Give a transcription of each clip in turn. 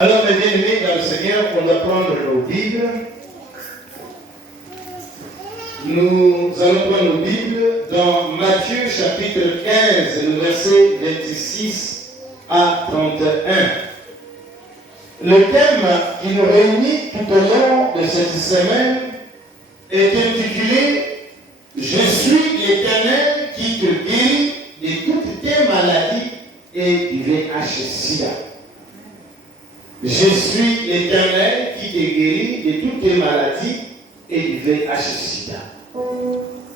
Alors, mes bien-aimés dans le Seigneur, on va prendre nos Bibles. Nous allons prendre nos Bibles dans Matthieu chapitre 15, le verset 26 à 31. Le thème qui nous réunit tout au long de cette semaine est intitulé « Je suis l'Éternel qui te guérit de toutes tes maladies et du VIH-Sida ». Je suis l'Éternel qui te guérit de toutes tes maladies et du VIH-Sida.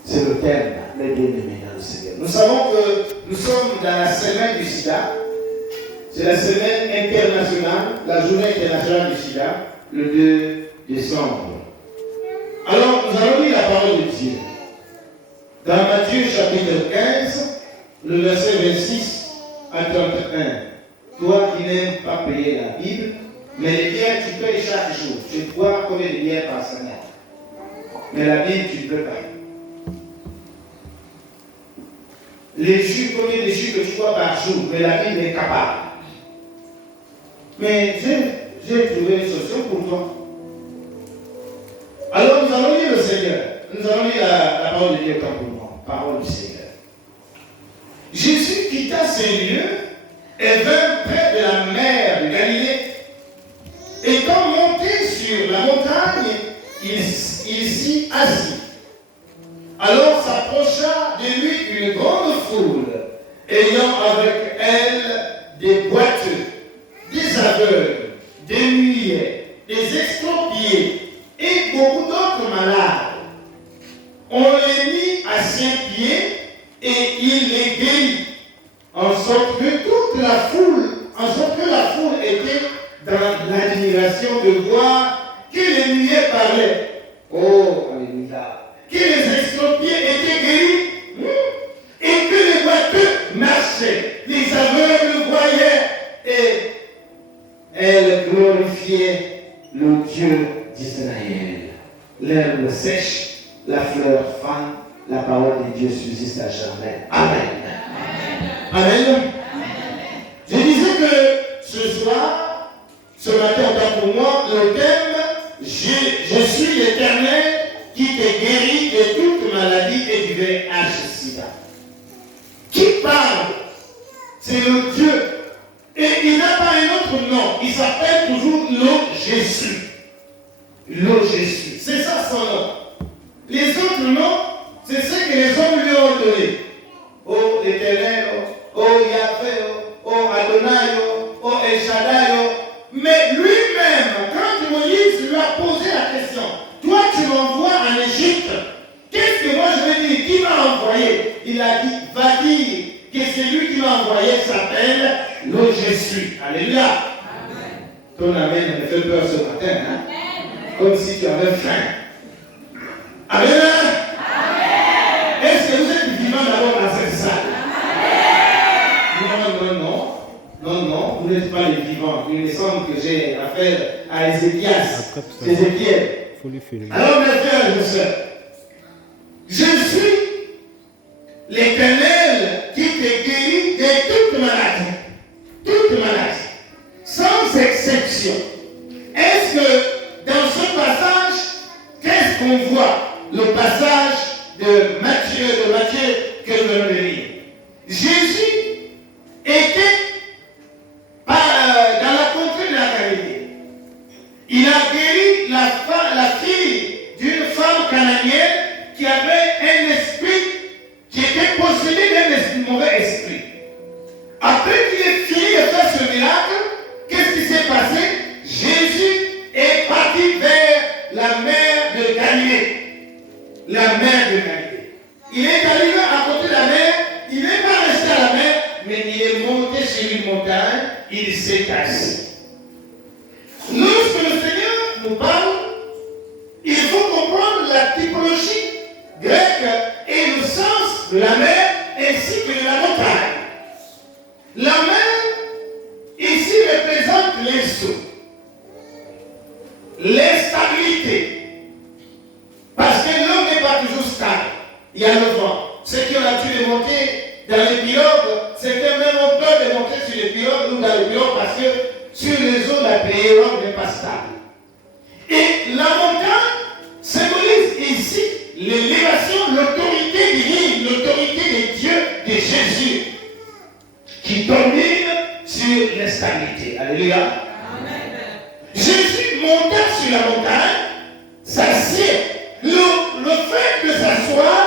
C'est le thème, mes bien-aimés dans le Seigneur. Nous savons que nous sommes dans la semaine du Sida. C'est la semaine internationale, la journée internationale du Sida, le 2 décembre. Alors, nous allons lire la parole de Dieu. Dans Matthieu chapitre 15, le verset 26 à 31. Toi qui n'aimes pas payer la Bible, mais les bières, tu payes chaque jour. Tu bois combien de bières par semaine? Mais la Bible, tu ne peux pas. Les jus, combien de jus que tu bois par jour? Mais la Bible est capable. Mais j'ai trouvé une solution pour toi. Alors nous allons lire le Seigneur. Nous allons lire la parole de Dieu comme pour moi. Parole du Seigneur. Jésus quitta ces lieux et vint près de la mer de Galilée. Étant monté sur la montagne, il s'y assit. Alors s'approcha de lui une grande foule, ayant avec elle des boiteux, des aveugles, des muets, des expropriés et beaucoup d'autres malades. On les mit à ses pieds et il les guérit, en sorte que la foule était dans l'admiration de voir que les muets parlaient. Oh, alléluia. Que les expropriés étaient guéris et que les boiteux marchaient. Les aveugles voyaient et elles glorifiaient le Dieu d'Israël. L'herbe sèche, la fleur fane, la parole de Dieu subsiste à jamais. Amen. Amen. Amen. Je disais que ce soir, ce matin, pour moi, le thème, je suis l'Éternel qui te guérit de toute maladie et du VIH-Sida. Qui parle? C'est le Dieu. Et il n'a pas un autre nom. Il s'appelle toujours le Jésus. Le Jésus. C'est ça son nom. Les autres noms, c'est ce que les hommes lui ont donné. Oh l'Éternel, oh Yahvé, oh Adonai, oh El Shaddai. Mais lui-même, quand Moïse lui a posé la question, toi tu m'envoies en Égypte, qu'est-ce que moi je vais dire? Qui m'a envoyé? Il a dit, va dire que celui qui m'a envoyé s'appelle le Jésus. Alléluia. Amen. Ton amen me fait peur ce matin, hein? Comme si tu avais faim. Amen. Amen. Est-ce que vous êtes vivant d'abord dans cette salle? Non, vous n'êtes pas les vivants. Il me semble que j'ai affaire à Ézéchias. Ézéchiel. Alors, mes frères et mes sœurs, je suis l'Éternel qui te guérit de toute maladie. Toute maladie. Sans exception. Est-ce que dans ce passage, qu'est-ce qu'on voit? Le passage de Matthieu que nous allons lire. Jésus était dans la contrée de la Galilée. Il a guéri la fille d'une femme canadienne qui avait un esprit, qui était possédé d'un mauvais esprit. Après qu'il ait fini de faire ce miracle, qu'est-ce qui s'est passé? Jésus est parti vers la mer de Galilée. La mer de Galilée. Il est arrivé à côté de la mer, il n'est pas resté à la mer, mais il est monté sur une montagne, il s'est assis. Lorsque le Seigneur nous parle, il faut comprendre la typologie grecque et le sens de la mer ainsi que de la montagne. La mer, ici, représente les eaux, l'instabilité. Parce que l'homme n'est pas toujours stable. Il y a le vent. Ceux qui ont l'habitude de monter dans les pirogues, c'est que même on peut de monter sur les pirogues ou dans les pirogues parce que sur les eaux, la Péron n'est pas stable. Et la montagne symbolise ici l'élévation, l'autorité divine, l'autorité de Dieu, de Jésus, qui domine sur l'instabilité. Alléluia. Amen. Jésus monta sur la montagne, s'assied. Le fait de s'asseoir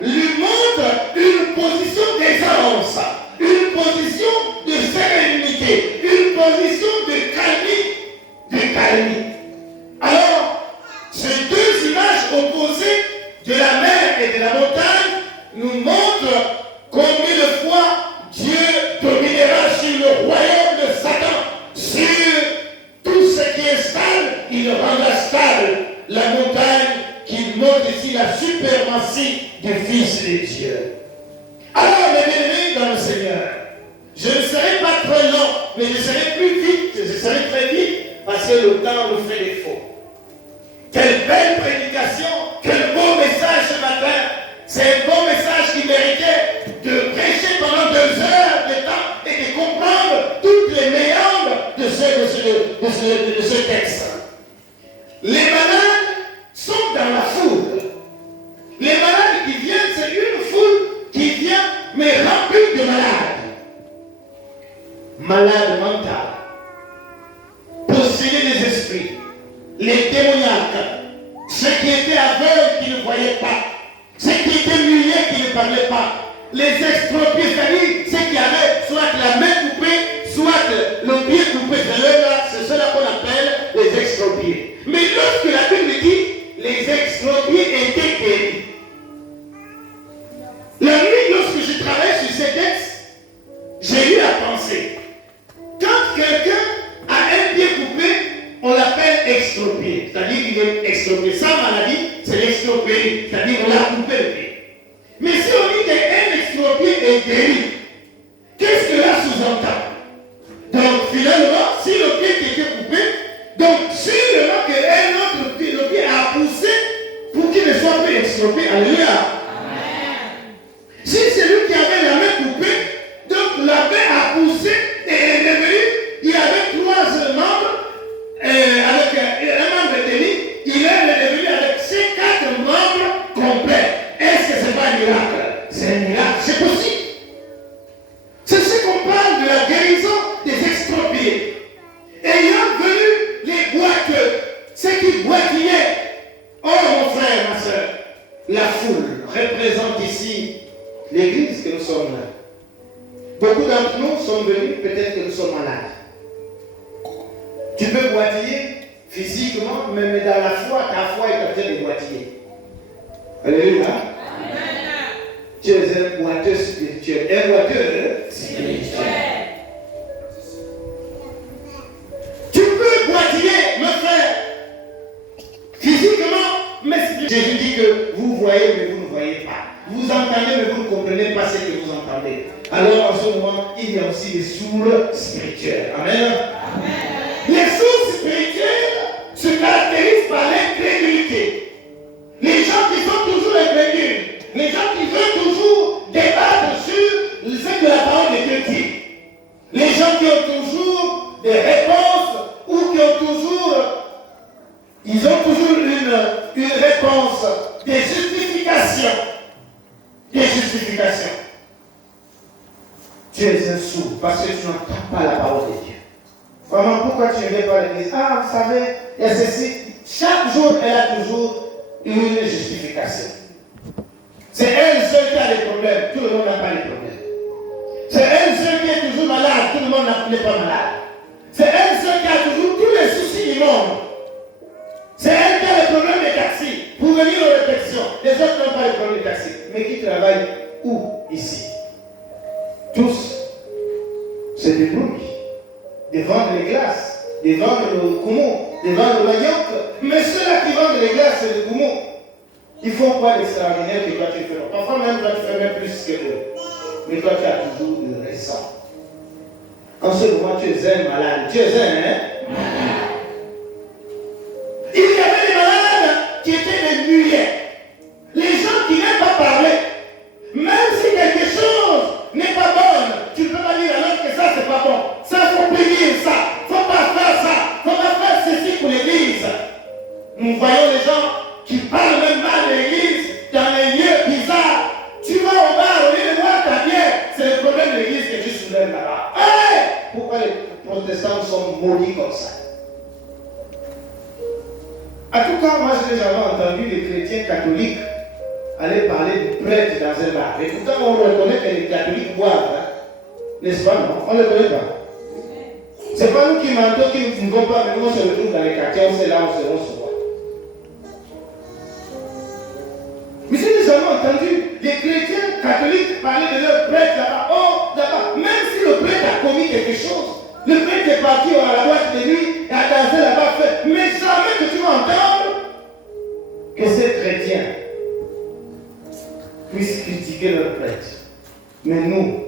lui montre une position d'aisance, une position de sérénité, une position de calme. Alors, ces deux images opposées de la mer et de la montagne nous montrent combien de fois Dieu dominera sur le royaume de Satan, sur tout ce qui est stable, il le rendra stable. La montagne qui montre ici la suprématie du Fils de Dieu. Alors, mes bien-aimés dans le Seigneur, je ne serai pas très long, mais je serai plus vite, je serai très vite, parce que le temps nous fait défaut. Quelle belle prédication, quel beau message ce matin. C'est un beau message qui méritait de prêcher pendant 2 heures de temps et de comprendre toutes les méandres de ce texte. Les malades sont dans la foule. Les malades qui viennent, c'est une foule qui vient, mais remplie de malades. Malades mentales, possédés des esprits, les démoniaques, ceux qui étaient aveugles qui ne voyaient pas, ceux qui étaient muets qui ne parlaient pas, les expropriés, c'est-à-dire ceux qui avaient soit la main coupée, soit le pied coupé. C'est cela qu'on appelle les expropriés. Mais lorsque la Bible dit les expropriés étaient guéris. La nuit, lorsque je travaille sur ces textes, j'ai eu à penser. Quand quelqu'un a un pied coupé, on l'appelle exproprié. C'est-à-dire qu'il est exproprié. Sa maladie, c'est l'exproprié. C'est-à-dire qu'on l'a coupé le pied. Mais si on dit qu'un exproprié est guéri, qu'est-ce que là sous-entend? Donc finalement, si le pied qui était coupé, donc sûrement qu'un autre pied, le pied a poussé pour qu'il ne soit plus exproprié. Alléluia. Amen. Si c'est lui qui avait la main coupée, donc la main a poussé et est revenu, il avait 3 membres, avec un membre tenu, il est revenu avec ses 4 membres complets. Est-ce que ce n'est pas un miracle? C'est un miracle, c'est possible. C'est ce qu'on parle de la guérison des expropriés. Ayant venu les boiteux, ceux qui boitillaient. Oh mon frère, ma soeur, la foule représente ici l'église que nous sommes là. Beaucoup d'entre nous sont venus, peut-être que nous sommes malades. Tu peux boitiller physiquement, mais dans la foi, ta foi est en train de boitiller. Alléluia. Tu es un boiteux spirituel. Un boiteux spirituel. Tu peux boitiller, mon frère, physiquement, mais Jésus dit que vous voyez, mais vous ne voyez pas. Vous entendez, mais vous ne comprenez pas ce que vous entendez. Alors, en ce moment, il y a aussi des sourds spirituels. Amen. Amen. Les sourds spirituels se caractérisent par l'incrédulité. Les gens qui sont toujours incrédules, les gens qui veulent toujours débattre sur ce que la parole de Dieu dit, les gens qui ont toujours des réponses ou qui ont toujours, ils ont toujours une réponse, des justifications. Des justifications. Tu es un sourd parce que tu n'entends pas la parole de Dieu. Vraiment, pourquoi tu ne viens pas à l'église? Ah, vous savez, il y a ceci. Chaque jour, elle a toujours une justification. C'est elle seule qui a des problèmes. Tout le monde n'a pas les problèmes. C'est elle seule qui est toujours malade. Tout le monde n'est pas malade. C'est elle seule qui a toujours tous les soucis du monde. C'est elle qui a les problèmes de taxi. Pour venir aux répétitions. Les autres n'ont pas les problèmes de taxi. Mais qui travaillent où ici? Tous se débrouillent de vendre les glaces, de vendre le koumou, de vendre le manioc. Mais ceux-là qui vendent les glaces et le koumou, ils font quoi d'extraordinaire que toi tu fais? Parfois même toi tu fais même plus que eux. Mais toi tu as toujours le récent. En ce moment tu es un malade. Tu es un, hein? Il y avait des malades qui étaient des muets. Les gens qui n'aiment pas parler. Même si quelque chose n'est pas bon, tu ne peux pas dire alors que ça c'est pas bon. Ça faut bénir ça. Faut pas nous voyons les gens qui parlent même mal de l'église dans les lieux bizarres. Tu vas au bar, au lieu de voir ta bière, c'est le problème de l'église que tu soulèves là-bas. Hey! Pourquoi les protestants sont maudits comme ça? En tout cas, moi je n'ai jamais entendu les chrétiens catholiques aller parler du prêtre dans un bar. Et pourtant, on reconnaît que les catholiques boivent. Hein? N'est-ce pas, non? On ne le connaît pas. C'est pas nous qui mentons, qui ne vont pas, mais nous on se retrouve dans les quartiers, on sait là, on se voit. Mais si nous avons entendu les chrétiens catholiques parler de leur prêtre là-bas, oh, là-bas, même si le prêtre a commis quelque chose, le prêtre est parti à la boîte de nuit et a dansé là-bas, mais jamais que tu vas entendre que ces chrétiens puissent critiquer leur prêtre. Mais nous,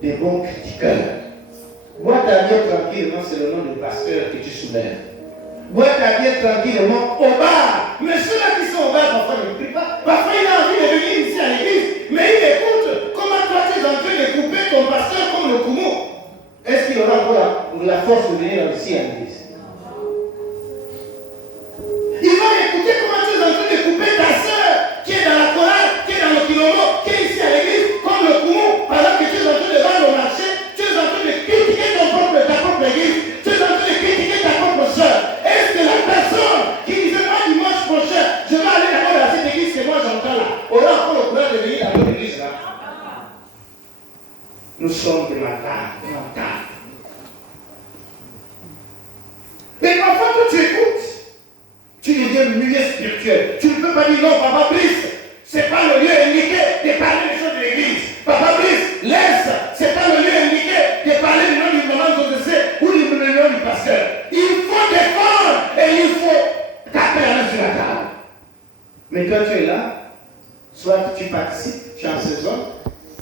des bons critiqueurs, bois ta bière tranquillement, c'est le nom du pasteur que tu soulèves. Bois ta bière tranquillement au bar. Mais ceux-là qui sont au bar, parfois ne crient pas. Parfois il a envie de venir ici à l'église, mais il écoute comment toi tu es en train de couper ton pasteur comme le Koumou. Est-ce qu'il aura encore la force de venir ici à l'église? Il va écouter comment tu es en train de couper ta soeur qui est dans la chorale, qui est dans le Kilombo, qui est ici à l'église, comme le Koumou, alors que tu es en train de vendre au marché, tu es en train de critiquer ta propre église, tu es en train de critiquer ta propre soeur. Est-ce que la personne qui disait moi dimanche prochain, je vais aller d'abord dans cette église que moi j'entends là, aura encore le courage de venir dans notre église là? Nous sommes des malades, des mentales. Mais parfois quand tu écoutes, tu deviens muet spirituel. Tu ne peux pas dire non, Papa Brice, c'est pas le lieu indiqué de parler des choses de l'église. Papa Brice, laisse, c'est pas le lieu indiqué de parler du nom du moment de ou du nom du pasteur. Il faut défendre et il faut taper la main sur la table. Mais toi tu es là, soit tu participes, tu es en saison,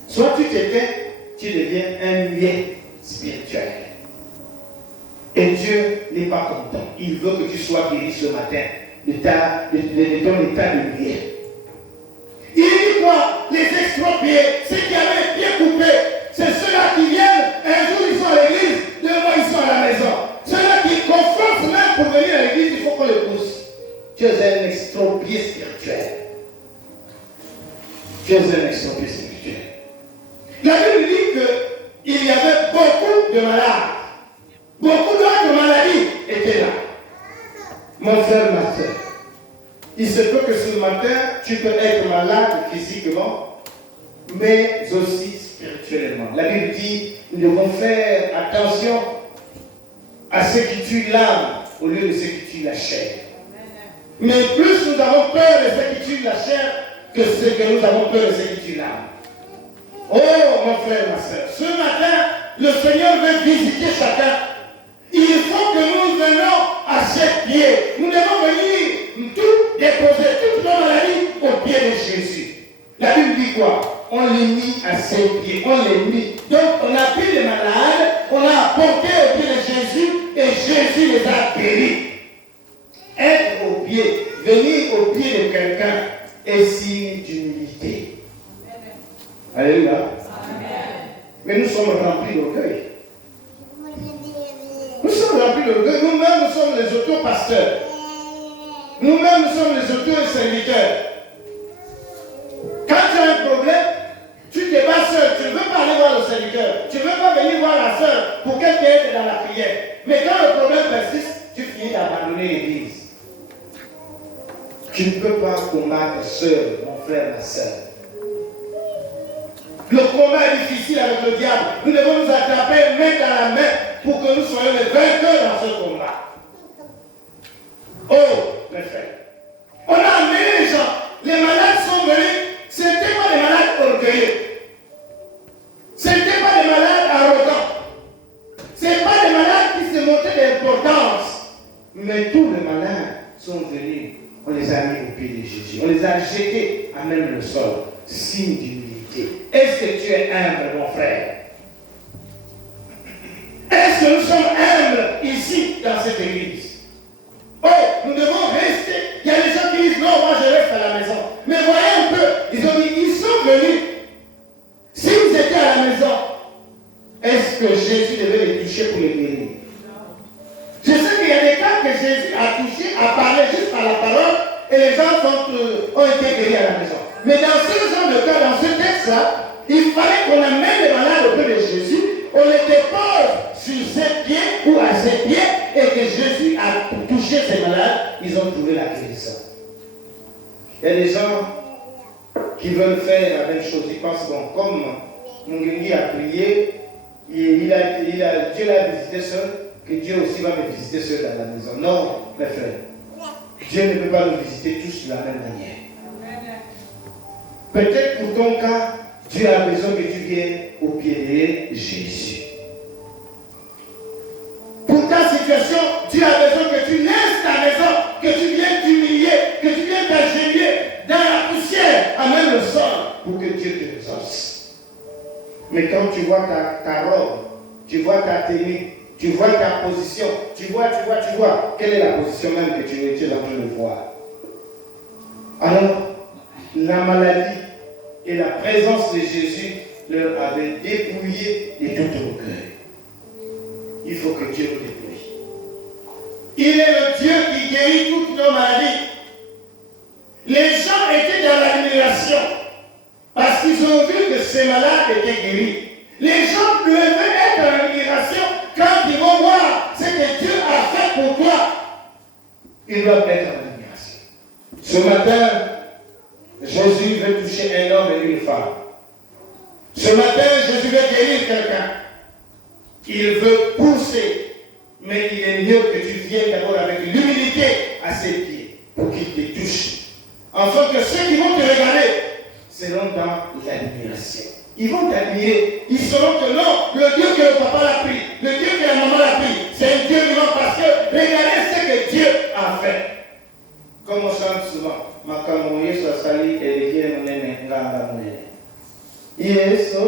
soit tu t'étais, tu deviens un muet spirituel. Et Dieu n'est pas content. Il veut que tu sois guéri ce matin de ton état de muet. Il dit quoi? Les expropriés, ceux qui avaient les pieds coupés, c'est ceux-là qui viennent, un jour ils sont à l'église, demain ils sont à la maison. Ceux-là qui confrontent même pour venir à l'église, il faut qu'on les pousse. Tu es un exproprié spirituel. Tu es un exproprié spirituel. La Bible dit qu'il y avait beaucoup de malades. Beaucoup d'autres maladies étaient là. Mon frère, ma soeur, il se peut que ce matin, tu peux être malade physiquement, mais aussi spirituellement. La Bible dit, nous devons faire attention à ce qui tue l'âme au lieu de ce qui tue la chair. Mais plus nous avons peur de ce qui tue la chair que ce que nous avons peur de ce qui tue l'âme. Oh, mon frère, ma soeur, ce matin, le Seigneur veut visiter chacun. Il faut que nous venions à ses pieds. Nous devons venir tout déposer, toutes nos maladies aux pieds de Jésus. La Bible dit quoi? On les mit à ses pieds. On les mit. Donc on a pris les malades, on a apporté aux pieds de Jésus et Jésus les a guéris. Être au pied, venir au pied de quelqu'un est signe d'humilité. Alléluia. Mais nous sommes remplis d'orgueil. Nous sommes remplis d'orgueil. Nous-mêmes, nous sommes les autopasteurs. Nous-mêmes, nous sommes les auto-serviteurs. Quand tu as un problème, tu te bats seul. Tu ne veux pas aller voir le serviteur. Tu ne veux pas venir voir la soeur pour qu'elle t'aide dans la prière. Mais quand le problème persiste, tu finis d'abandonner l'église. Tu ne peux pas combattre seul, mon frère, ma soeur. Le combat est difficile avec le diable. Nous devons nous attraper main dans la main pour que nous soyons les vainqueurs dans ce combat. Oh, mes frères. On a amené les gens. Les malades sont venus. Ce n'étaient pas des malades orgueilleux. Ce n'étaient pas des malades arrogants. Ce n'étaient pas des malades qui se montraient d'importance. Mais tous les malades sont venus. On les a mis au pied de Jésus. On les a jetés à même le sol. Signe d'humilité. Est-ce que tu es humble, mon frère? Est-ce que nous sommes humbles ici, dans cette église? Oh, nous devons rester. Il y a des gens qui disent, non, moi je reste à la maison. Mais voyez un peu, ils ont dit, ils sont venus. S'ils étaient à la maison, est-ce que Jésus devait les toucher pour les guérir? Je sais qu'il y a des cas que Jésus a touché, a parlé juste par la parole. et les gens ont été guéris à la maison. Mais dans ce genre de cas, dans ce texte-là, il fallait qu'on amène les malades auprès de Jésus, on les dépose sur ses pieds ou à ses pieds, et que Jésus a touché ces malades, ils ont trouvé la guérison. Il y a des gens qui veulent faire la même chose. Ils pensent, bon, comme Mungengi a prié, Dieu l'a visité seul, que Dieu aussi va me visiter seul dans la maison. Non, mes frères. Dieu ne peut pas nous visiter tous de la même manière. Peut-être pour ton cas, Dieu a besoin que tu viennes au pied de Jésus. Pour ta situation, Dieu a besoin que tu laisses ta maison, que tu viennes t'humilier, que tu viennes t'agenouiller dans la poussière, à même le sol, pour que Dieu te exauce. Mais quand tu vois ta robe, tu vois ta tenue, tu vois ta position, tu vois, quelle est la position même que tu es en train de voir. Alors, la maladie et la présence de Jésus leur avait dépouillé de tout orgueil. Il faut que Dieu nous dépouille. Il est le Dieu qui guérit toutes nos maladies. Les gens étaient dans l'admiration parce qu'ils ont vu que ces malades étaient guéris. Les gens devaient être dans l'admiration quand ils vont voir ce que Dieu a fait pour toi. Ils doivent être en admiration. Ce matin, Jésus veut toucher un homme et une femme. Ce matin, Jésus veut guérir quelqu'un. Il veut pousser, mais il est mieux que tu viennes d'abord avec l'humilité à ses pieds pour qu'il te touche. Afin que ceux qui vont te regarder seront dans l'admiration. Ils vont t'admirer. Ils sauront que non, le Dieu que le papa l'a pris, le Dieu que la maman l'a pris, c'est un Dieu vivant parce que regardez ce que Dieu a fait. Comme on chante souvent, Makamu Yesu asali elege munene nganga munene. Yesu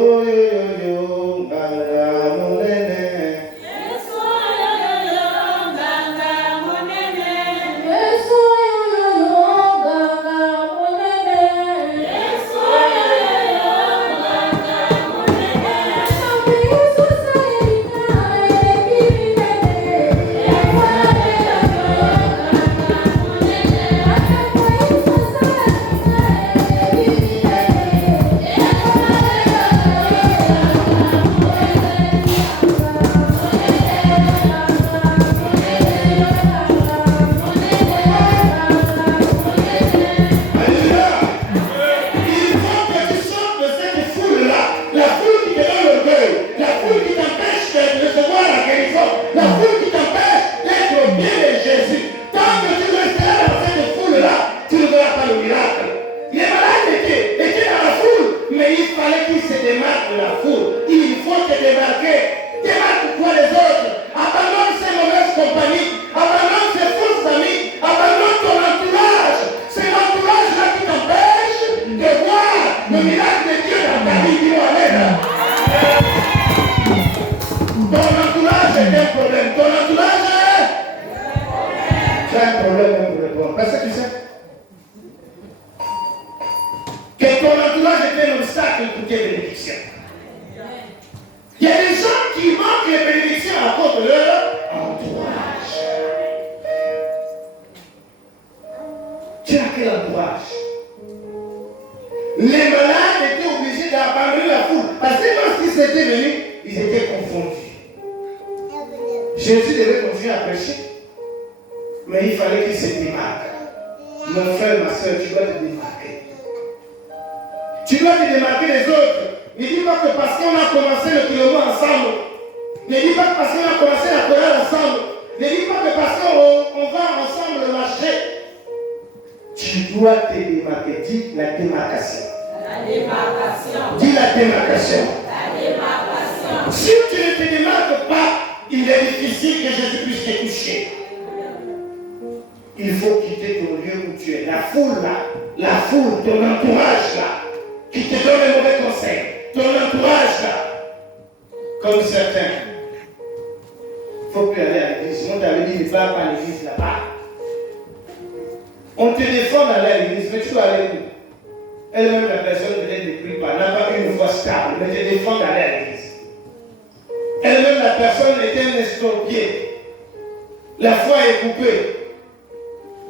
yo nganga munene. Yesu yo nganga munene. Yesu yo nganga munene. Yesu yo nganga munene.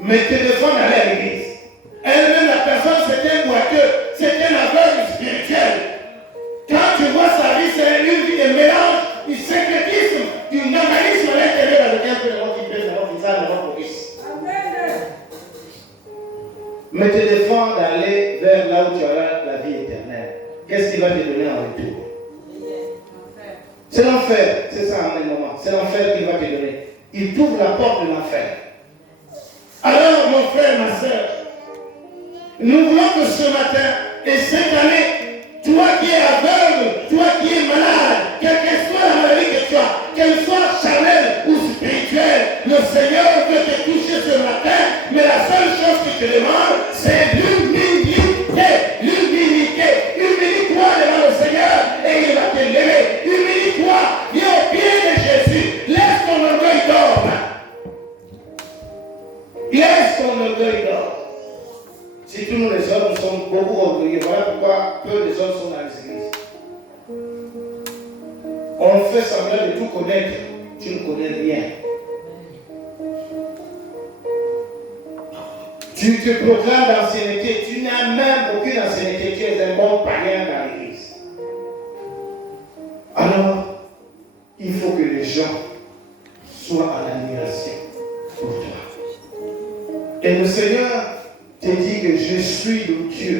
Mais téléphone d'aller à l'église. Elle-même, la personne, c'est un boiteux, c'est un aveugle spirituel. Quand tu vois sa vie, c'est une vie de mélange, du syncrétisme, du normalisme à l'intérieur dans lequel tu ne vois qu'il pèse, qui ça, ne police. Mais téléphone d'aller vers là où tu auras la vie éternelle. Qu'est-ce qu'il va te donner en retour? C'est l'enfer, c'est ça en même moment. C'est l'enfer qu'il va te donner. Il t'ouvre la porte de l'enfer. Alors, mon frère, ma soeur, nous voulons que ce matin et cette année, toi qui es aveugle, toi qui es malade, quelle que soit la maladie que tu as, qu'elle soit charnelle ou spirituelle, le Seigneur veut te toucher ce matin, mais la seule chose qu'il te demande, c'est l'humilité. L'humilité. Humilie-toi devant le Seigneur et il va te lever. Humilie-toi, viens au pied de Jésus. Laisse ton orgueil d'homme. Laisse ton orgueil d'homme. Si tous nous les hommes sommes beaucoup orgueilleux, voilà pourquoi peu des hommes sont dans les églises. On fait semblant de tout connaître, tu ne connais rien. Tu te proclames d'ancienneté, tu n'as même aucune ancienneté, tu es un bon païen dans l'église. Alors, il faut que les gens soient en admiration pour toi. Et le Seigneur te dit que je suis le Dieu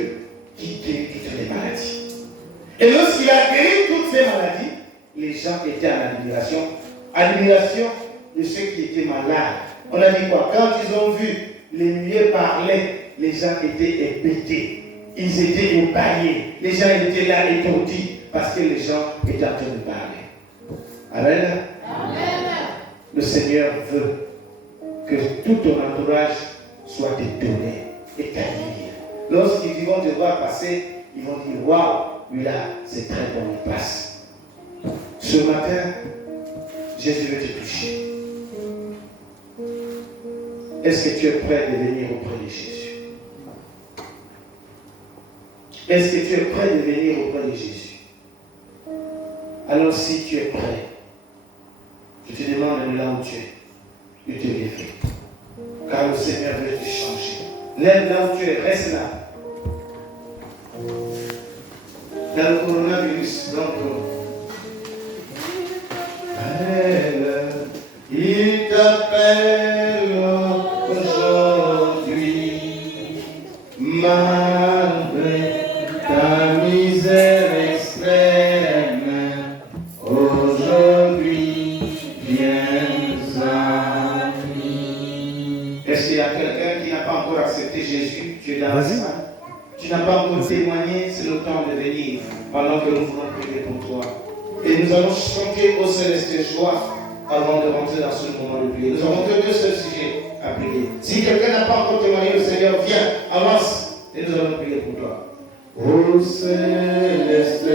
qui guérit toutes les maladies. Et lorsqu'il a guéri toutes ces maladies, les gens étaient en admiration. Admiration de ceux qui étaient malades. On a dit quoi? Quand ils ont vu les milliers parler, les gens étaient hébétés. Ils étaient épargnés. Les gens étaient là étourdis parce que les gens étaient en train de parler. Amen. Amen. Le Seigneur veut que tout ton entourage soit étonné et admiré. Lorsqu'ils vont te voir passer, ils vont dire waouh, lui là, c'est très bon, il passe. Ce matin, Jésus veut te toucher. Est-ce que tu es prêt de venir auprès de Jésus? Est-ce que tu es prêt de venir auprès de Jésus? Alors si tu es prêt, je te demande de là où tu es, de te lever. Car le Seigneur veut te changer. Lève là où tu es, reste là. Dans le coronavirus, donc, il t'appelle aujourd'hui, malgré ta misère extrême, aujourd'hui, viens à lui. Est-ce qu'il y a quelqu'un qui n'a pas encore accepté Jésus? Tu es dans la salle. Tu n'as pas encore témoigné, c'est le temps de venir pendant que nous voulons prier pour toi. Et nous allons chanter au céleste joie avant de rentrer dans ce moment de prière. Nous avons que deux seuls sujets à prier. Si quelqu'un n'a pas encore témoigné, le Seigneur, viens, avance et nous allons prier pour toi. Au céleste